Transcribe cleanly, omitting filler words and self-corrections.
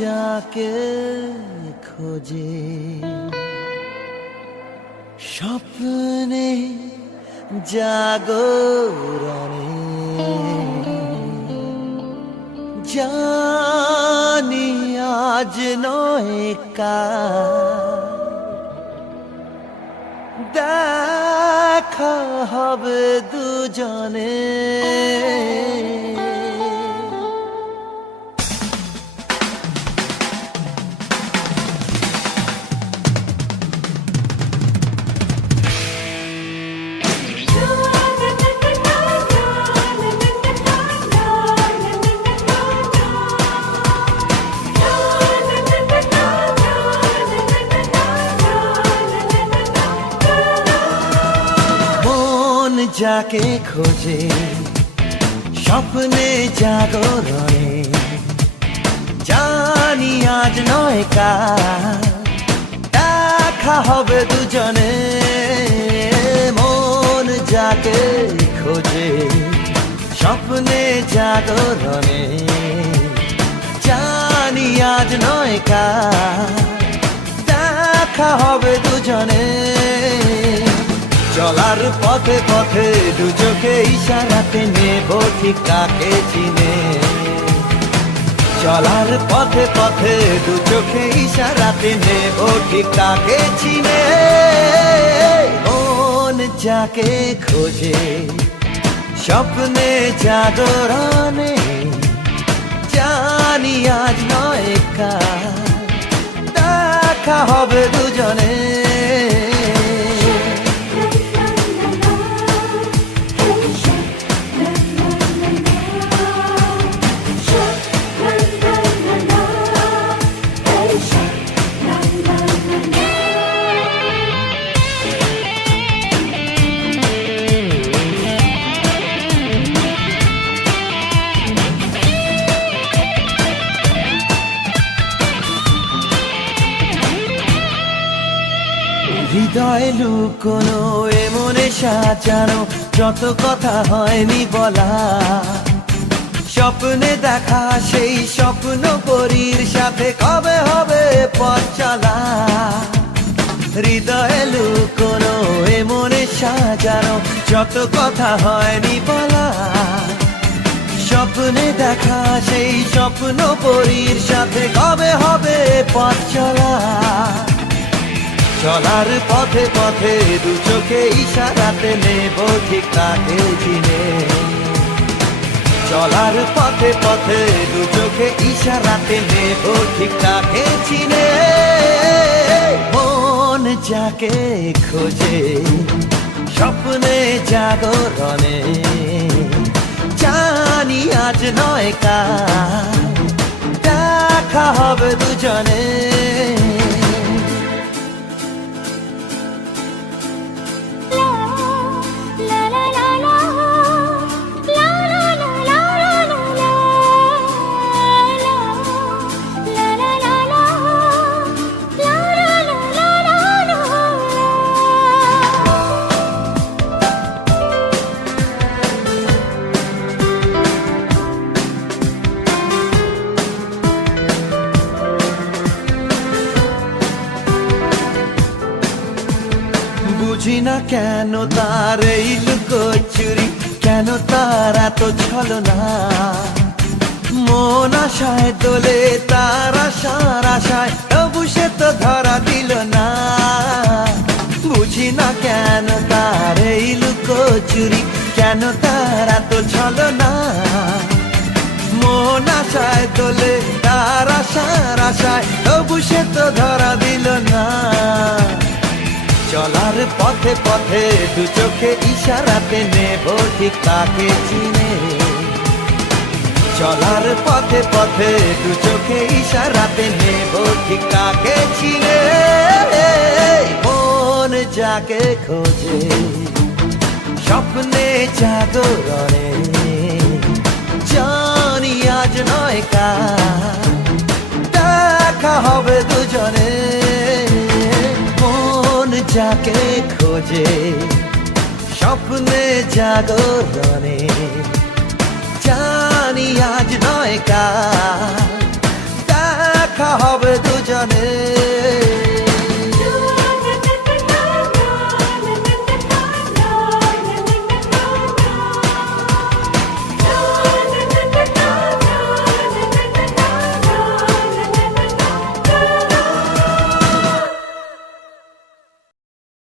যাকে খোঁজে স্বপ্নে জাগরণে জানি আজ নয় কাল দেখা হবে দুজনে যাকে খোঁজে স্বপ্নে জাগরণে জানি আজ নয় কাল দেখা হবে দুজনে মন যাকে খোঁজে স্বপ্নে জাগরণে জানি আজ নয় কাল দেখা হবে দুজনে চলার পথে পথে দু চোখে ইশারাতে নেব ঠিক কাকে চিনে চলার পথে পথে দু চোখে ইশারাতে নেব ঠিক কাকে চিনে মন যাকে খোঁজে স্বপ্নে জাগরণে জানি আজ নয় কাল দেখা হবে দুজনে হৃদয় লুকোনো এমনে সাজানো যত কথা হয়নি বলা স্বপ্নে দেখা সেই স্বপ্ন পরীর সাথে কবে হবে পথ চলা হৃদয় লুকোনো এমনে সাজানো যত কথা হয়নি বলা স্বপ্নে দেখা সেই স্বপ্ন পরীর সাথে কবে হবে পথ চলা চলার পথে পথে দু চোখে ইশারাতে নেব ঠিক তাকে চিনে চলার পথে পথে দু চোখে ইশারাতে নেব ঠিক তাকে চিনে মন যাকে খোঁজে স্বপ্নে জাগরণে জানি আজ নয় কাল দেখা হবে দুজনে বুঝি না কেন তার এই লুকোচুরি কেন তার এত ছলনা মন আশায় দোলে তার আশার আশায় তবু সে তো ধরা দিল না বুঝি না কেন তার এই লুকোচুরি কেন তার এত ছলনা মন আশায় দোলে তার আশার আশায় তবু সে তো ধরা দিল না চলার পথে পথে দু চোখে ইশারাতে নেব ঠিক তাকে চিনে চলার পথে পথে দু চোখে ইশারাতে নেব ঠিক তাকে চিনে মন যাকে খোঁজে স্বপ্নে জাগরণে জানি আজ নয় কাল দেখা হবে দুজনে যাকে খোঁজে স্বপ্নে জাগরণে জানি আজ নয় কাল দেখা হবে দুজনে